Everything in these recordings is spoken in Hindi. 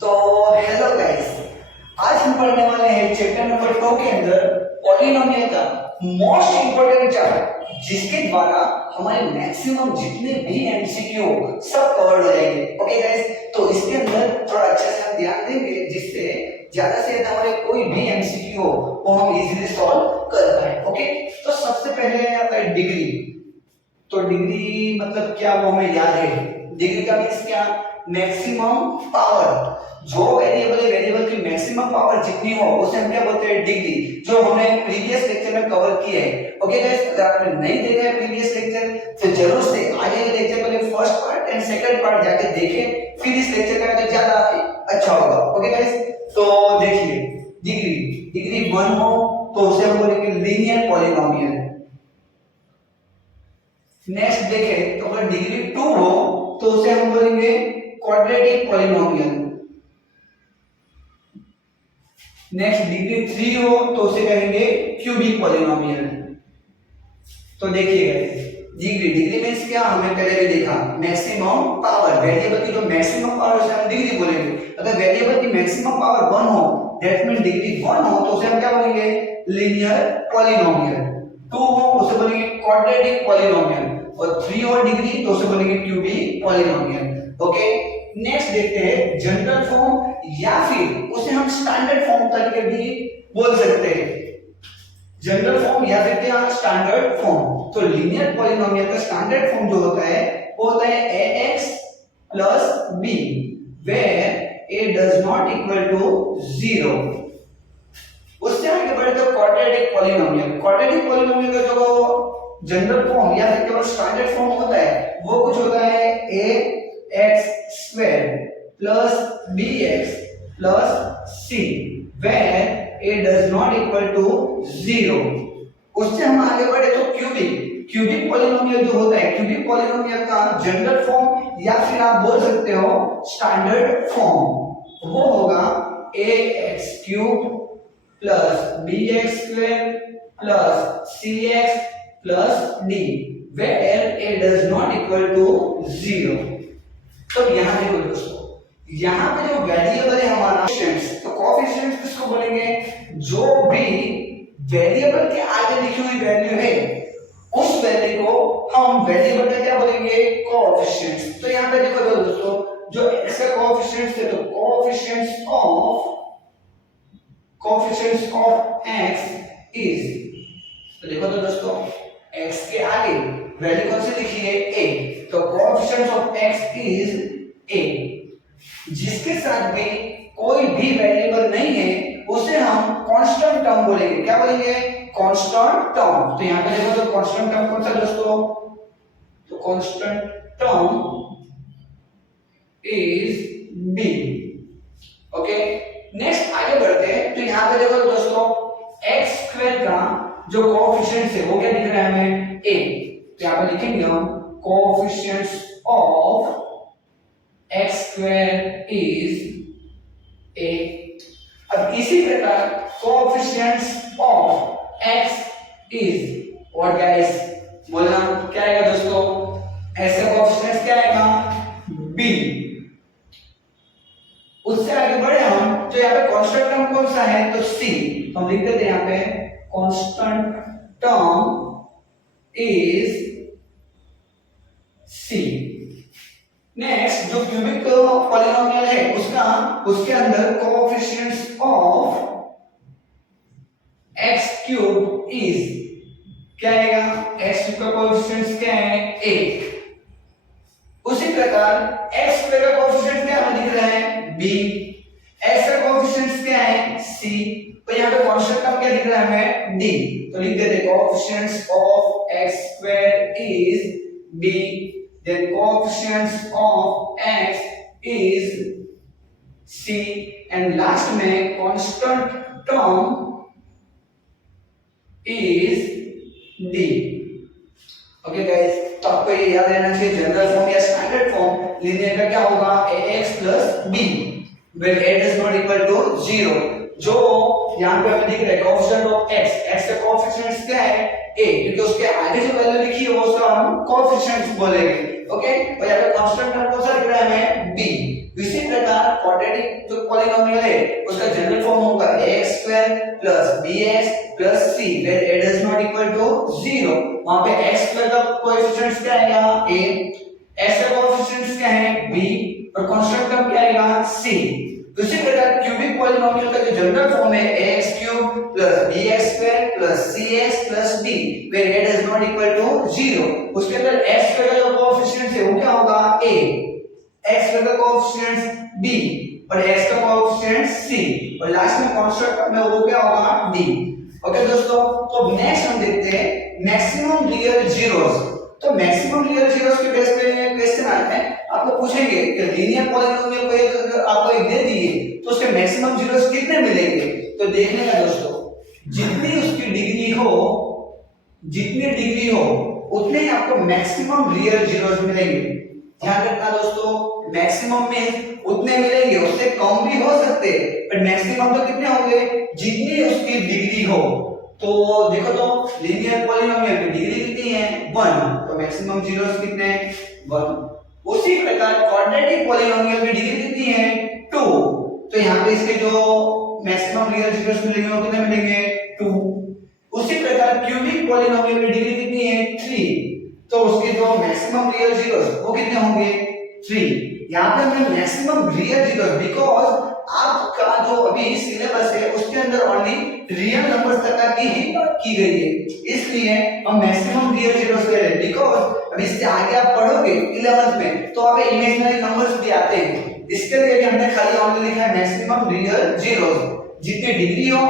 तो हेलो गाइस, आज हम पढ़ने वाले हैं चैप्टर नंबर 2 के अंदर पॉलिनोमियल का मोस्ट इंपोर्टेंट चैप्टर, जिसके द्वारा हमारे मैक्सिमम जितने भी एमसीक्यू सब कवर हो जाएंगे। ओके गाइस, तो इसके अंदर थोड़ा अच्छे से हम ध्यान देंगे, जिससे ज्यादा से ज्यादा हमारे कोई भी एमसीक्यू हो वो हम इजीली सॉल्व कर पाए। ओके, तो सबसे पहले आता है डिग्री। तो डिग्री मतलब क्या वो हमें याद है। डिग्री का मींस क्या? Maximum power. जो वेरिएबल है, वेरिएबल की मैक्सिमम पावर जितनी हो उसे हम क्या बोलते हैं? डिग्री, जो हमने प्रीवियस लेक्चर में कवर किया है। ओके गाइस, अगर आपने नहीं देखा है प्रीवियस लेक्चर तो जरूर से आगे के लेक्चर पहले first part and second part जाके देखें, फिर इस लेक्चर का तो ज्यादा अच्छा होगा। ओके गाइस, तो देखिए डिग्री 1 हो तो उसे हम बोलेंगे लीनियर पॉलिनोमियल। नेक्स्ट देखें तो अगर डिग्री 2 हो तो उसे हम बोलेंगे क्वाड्रेटिक पॉलिनोमियल। नेक्स्ट डिग्री 3 हो तो उसे कहेंगे क्यूबिक पॉलिनोमियल। तो देखिए डिग्री मींस क्या? हमें पहले भी देखा, मैक्सिमम पावर। वेरिएबल की जो मैक्सिमम पावर उसे हम डिग्री बोलेंगे। अगर वेरिएबल की मैक्सिमम पावर 1 हो दैट मींस डिग्री 1 हो तो उसे हम क्या बोलेंगे? Linear polynomial. 2 हो उसे बोलेंगे क्वाड्रेटिक पॉलिनोमियल, और 3 और डिग्री तो उसे बोलेंगे क्यूबिक पॉलिनोमियल। ओके, नेक्स्ट देखते हैं जनरल फॉर्म, या फिर उसे हम स्टैंडर्ड फॉर्म तरीके भी बोल सकते हैं। जनरल फॉर्म या फिर क्या? Standard form. तो लीनियर पॉलिनोमियल का स्टैंडर्ड फॉर्म जो होता है वो होता है ax plus b where a does not equal to 0। उससे आगे बढ़े तो क्वाड्रेटिक पॉलिनोमियल। क्वाड्रेटिक पॉलिनोमियल का जो जनरल फॉर्म या फिर केवल स्टैंडर्ड फॉर्म होता है वो कुछ होता है ax² plus bx plus c where a does not equal to 0। उससे हम आगे बढ़े तो क्यूबिक पॉलिनोमियल जो होता है, क्यूबिक पॉलिनोमियल का जनरल फॉर्म या फिर आप बोल सकते हो स्टैंडर्ड फॉर्म, वो होगा ax³ plus bx² plus cx plus d where a does not equal to 0। तो यहां देखो दोस्तों, यहां पे जो वेरिएबल है हमारा कोएफिशिएंट्स, तो कोएफिशिएंट्स किसको बोलेंगे? जो भी वेरिएबल के आगे लिखी हुई वैल्यू है उस वैल्यू को हम वेरिएबल का क्या बोलेंगे? कोएफिशिएंट्स। तो यहां पे देखो दोस्तों, जो x का कोएफिशिएंट्स है तो कोएफिशिएंट्स ऑफ x इज, तो देखो तो दोस्तों x के आगे वैल्यू कौन सी लिखी है? a, तो coefficients of x is a। जिसके साथ में कोई भी वेरिएबल नहीं है उसे हम कांस्टेंट टर्म बोलेंगे। क्या बोलेंगे? Constant term. तो यहां पे देखो तो कांस्टेंट टर्म कौन सा दोस्तों? तो constant term is b। Okay, next आगे बढ़ते हैं। तो यहां पे देखो दोस्तों x² का जो कोएफिशिएंट्स है वो क्या दिख रहा है हमें? a। तो यहां पे लिखेंगे हम coefficients of x² is a। अब इसी प्रकार coefficients of x is what guys? बोलना क्या आएगा दोस्तों? ऐसे कोएफिशिएंट्स क्या आएगा? b। उससे आगे बढ़े हम तो यहाँ पे कांस्टेंट टर्म कौन सा है? तो c। तो हम लिख देते हैं यहाँ पे constant term is c। Next जो क्यूबिक पॉलिनोमियल है उसके अंदर कोएफिशिएंट्स ऑफ x³ इज क्या आएगा? x³ का कोएफिशिएंट्स क्या है? 1। उसी प्रकार x² का कोएफिशिएंट क्या हमें दिख रहा है? b। x का कोएफिशिएंट्स क्या है? c। तो यहां पे कांस्टेंट टर्म क्या दिख रहा है हमें? d। तो लिख देते coefficients of x² is b, then coefficients of x is c, and last में constant term is d। Okay guys, तो आपको ये याद रहना चाहिए जनरल फॉर्म या स्टैंडर्ड फॉर्म लीनियर का क्या होगा? ax plus b where a does not equal to 0। जो यहाँ पे हमें दिख रहा है कोएफिशिएंट ऑफ x का कोएफिशिएंट क्या है a, क्योंकि उसके आगे जो वैल्यू लिखी है वो उसका हम कोएफिशिएंट बोलेंगे। ओके, और यहाँ पे कांस्टेंट टर्म कौन सा लिख रहा है हमें b। इसी प्रकार क्वाड्रेटिक जो पॉलिनोमियल है उसका जनरल फॉर्म होगा ax² + bx + c where a does not equal to 0। वहां पे x² का कोएफिशिएंट क्या आएगा a, x का कोएफिशिएंट क्या है b और कांस्टेंट टर्म क्या आएगा c। उसी प्रकार क्यूबिक पॉलिनोमियल का जो जनरल फॉर्म है ax³ + bx² + cx + d where a does not equal to 0। उसके अंदर x² का जो कोएफिशिएंट है वो क्या होगा a, x² का कोएफिशिएंट b और x का कोएफिशिएंट c और लास्ट में कांस्टेंट टर्म में वो क्या होगा d। ओके दोस्तों, तो नेक्स्ट हम देखते हैं मैक्सिमम रियल जीरोस। तो मैक्सिमम रियल जीरोस के बेस पे क्वेश्चन आते हैं, आपको पूछेंगे कि लीनियर पॉलिनोमियल को अगर आपको एक दे दिए तो उसके मैक्सिमम जीरोस कितने मिलेंगे। तो देखने का दोस्तों, जितनी उसकी डिग्री हो उतने ही आपको मैक्सिमम रियल जीरोस मिलेंगे। ध्यान रखना दोस्तों, मैक्सिमम में उतने मिलेंगे, उससे कम भी हो सकते हैं पर मैक्सिमम तो कितने होंगे जितनी उसकी डिग्री हो। तो देखो तो लीनियर पॉलिनोमियल की डिग्री कितनी है 1, तो मैक्सिमम जीरोस कितने हैं 1। उसी प्रकार क्वाड्रेटिक पॉलिनोमियल की डिग्री कितनी है 2, तो यहाँ पे इसके जो मैक्सिमम रियल जीरोस मिलेंगे वो कितने मिलेंगे 2। उसी प्रकार क्यूबिक पॉलिनोमियल की डिग्री कितनी है 3, तो उसके जो मैक्सिमम रियल जीरोस वो कितने होंगे 3। यहाँ पे हमने मैक्सिमम रियल जीरोस बिकॉज आपका जो अभी सिलेबस है उसके अंदर ओनली रियल नंबर्स तक की ही बात की गई है, इसलिए हम मैक्सिमम रियल जीरोस ले रहे हैं। बिकॉज अभी इससे आगे आप पढ़ोगे 11th में तो आप इमेजिनरी नंबर्स भी आते हैं, इसके लिए भी हमने खाली ओनली लिखा है मैक्सिमम रियल जीरोस। जितनी डिग्री हो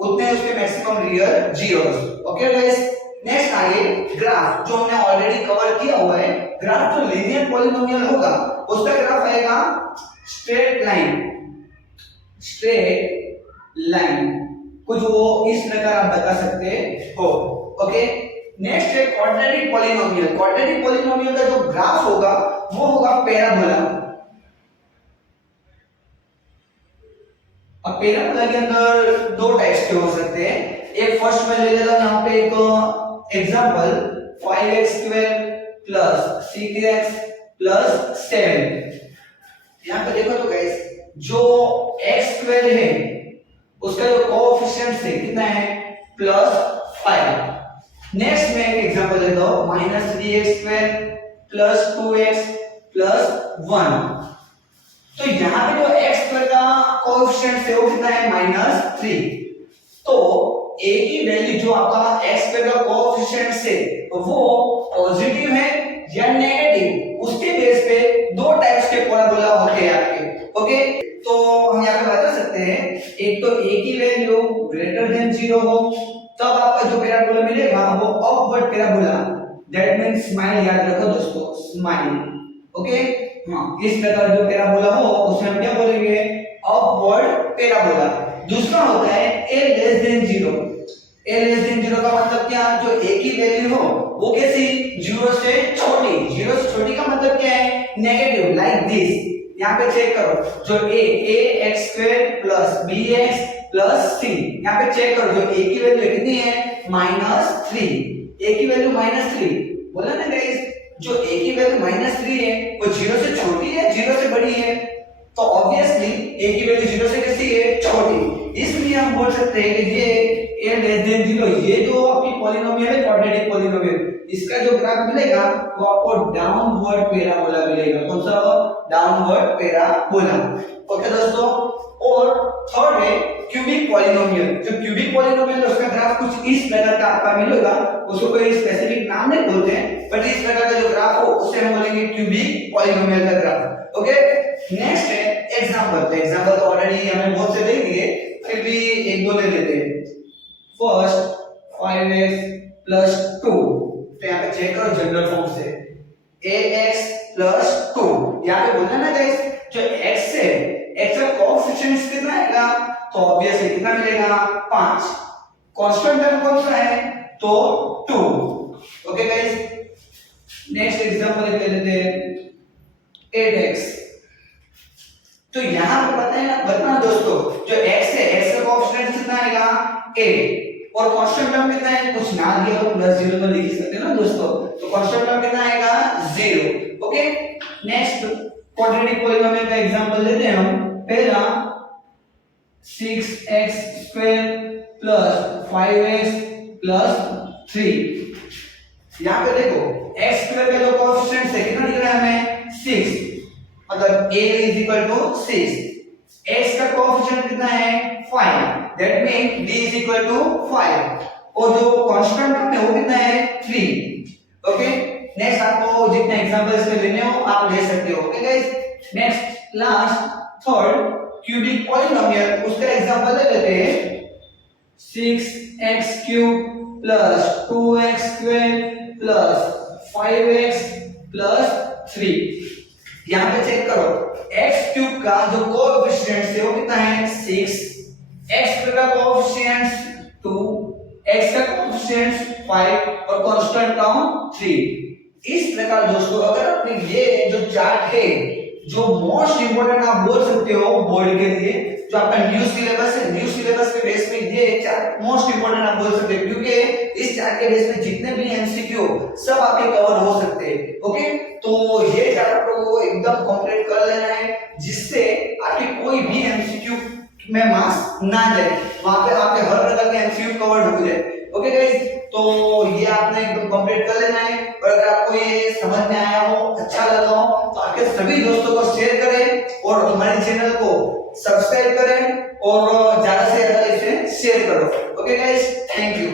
उतने उसके maximum real zeros. Okay guys, next आगे ग्राफ जो हमने ऑलरेडी कवर किया हुआ है। ग्राफ जो लीनियर पॉलिनोमियल होगा उसका ग्राफ आएगा स्ट्रेट लाइन, कुछ वो इस प्रकार आप बता सकते हो। ओके, नेक्स्ट है क्वाड्रेटिक पॉलिनोमियल। क्वाड्रेटिक पॉलिनोमियल का जो ग्राफ होगा वो होगा पैराबोला। अब पैराबोला के अंदर दो टाइप्स के हो सकते हैं। एक फर्स्ट में ले लेता हूं यहाँ पे एक एग्जांपल 5x² + 6x + 7। यहाँ पे देखो तो गाइस, जो x² है उसका जो कोएफिशिएंट है कितना है +5। नेक्स्ट में एक एग्जांपल लेता हूं -3x² + 2x + 1। तो यहाँ पे जो x² का कोएफिशिएंट है वो कितना है -3। तो a की वैल्यू जो आपका x² का कोएफिशिएंट है वो पॉजिटिव है या नेगेटिव, उसके बेस पे दो टाइप्स के पैराबोला होते हैं आपके। ओके, तो हम यहाँ पे बता सकते हैं एक तो a की वैल्यू >0 हो तब आपका जो पैराबोला मिलेगा वो upward parabola, that means smile. याद रखो दोस्तों, स्माइल। ओके, हाँ, इस प्रकार जो पैराबोला हो उसे हम क्या बोलेंगे अपवर्ड पैराबोला। दूसरा होता है a<0। a<0 का मतलब क्या, जो a की वैल्यू हो वो कैसी 0 से छोटी। 0 से छोटी का मतलब क्या है नेगेटिव, लाइक दिस। यहाँ पे चेक करो, जो ax² + bx + c, यहाँ पे चेक करो जो a की वैल्यू कितनी है -3। a की वैल्यू -3 बोला ना गाइस, जो a की वैल्यू -3 है वो 0 से छोटी है 0 से बड़ी है, तो ऑब्वियसली a की वैल्यू 0 से कैसी है छोटी। इसलिए हम बोल सकते हैं कि ये a<0, ये जो आपकी पॉलिनोमियल है क्वाड्रेटिक पॉलिनोमियल, इसका जो ग्राफ मिलेगा वो आपको डाउनवर्ड पैराबोला मिलेगा। कौन सा, डाउनवर्ड पैराबोला। ओके दोस्तों, और थर्ड है क्यूबिक पॉलिनोमियल। जो क्यूबिक पॉलिनोमियल है उसका ग्राफ कुछ इस प्रकार का आपका मिलेगा, उसको कोई स्पेसिफिक नाम नहीं बोलते हैं, बट इस प्रकार का जो ग्राफ हो उसे हम बोलेंगे क्यूबिक पॉलिनोमियल का ग्राफ। ओके, नेक्स्ट है एग्जांपल। तो एग्जांपल तो ऑलरेडी हमने बहुत से देख लिए, फिर भी एक दो ले लेते हैं। फर्स्ट 5x + 2, तो यहाँ पे चेक करो जनरल फॉर्म से ax + 2। यहाँ पे बोलना ना गाइस, जो x है x का कोएफिशिएंट कितना आएगा, तो ऑब्वियसली कितना मिलेगा 5। कांस्टेंट टर्म कौन सा है, तो 2। ओके गाइस, नेक्स्ट एग्जांपल ले लेते हैं 8x। तो यहाँ पे बताना दोस्तों, जो x है x का कोएफिशिएंट कितना है आएगा 8 और कांस्टेंट टर्म कितना है, कुछ ना दिया तो प्लस 0 तो लिख सकते हो ना दोस्तों, तो कांस्टेंट टर्म कितना आएगा 0। ओके, नेक्स्ट क्वाड्रेटिक पॉलीनोमियल का एग्जांपल लेते हैं हम। पहला 6x² + 5x + 3। यहां पे देखो x² का जो कोएफिशिएंट है कितना दिख रहा है हमें 6, मतलब a = 6, x का कोएफिशिएंट कितना है 5, दैट मीन b = 5 और जो कांस्टेंट टर्म है वो कितना है 3। ओके, नेक्स्ट आपको जितने एग्जांपल्स में लेने हो आप ले सकते हो। Okay guys, next last third cubic polynomial, उसका एग्जांपल ले लेते हैं। 6x³ + 2x² + 5x + 3। यहां पे चेक करो x³ का जो कोएफिशिएंट है वो कितना है 6, x² का कोएफिशिएंट 2, x का कोएफिशिएंट 5 और कांस्टेंट टर्म 3। इस प्रकार दोस्तों अगर अपने ये जो चार्ट है, जो मोस्ट इंपोर्टेंट आप बोल सकते हो बोर्ड के लिए, जो आपका न्यू सिलेबस है, न्यू सिलेबस के बेस पे ये चार्ट मोस्ट इंपोर्टेंट आप बोल सकते हो, क्योंकि इस चार्ट के बेस पे जितने भी एमसीक्यू सब आपके कवर हो सकते हैं। ओके, तो ये चार्ट आपको एकदम कंप्लीट कर लेना है, जिससे आपके कोई भी एमसीक्यू में मार्क्स ना जाए, वहां पे आपके हर प्रकार के एमसीक्यू कवर्ड हो जाए। ओके गाइस, तो ये आपने एकदम कंप्लीट कर लेना है, और अगर आपको ये समझ में आया हो, अच्छा लगा हो, तो आपके सभी दोस्तों को शेयर करें और हमारे चैनल को सब्सक्राइब करें और ज्यादा से ज्यादा इसे शेयर करो। Okay guys, thank you.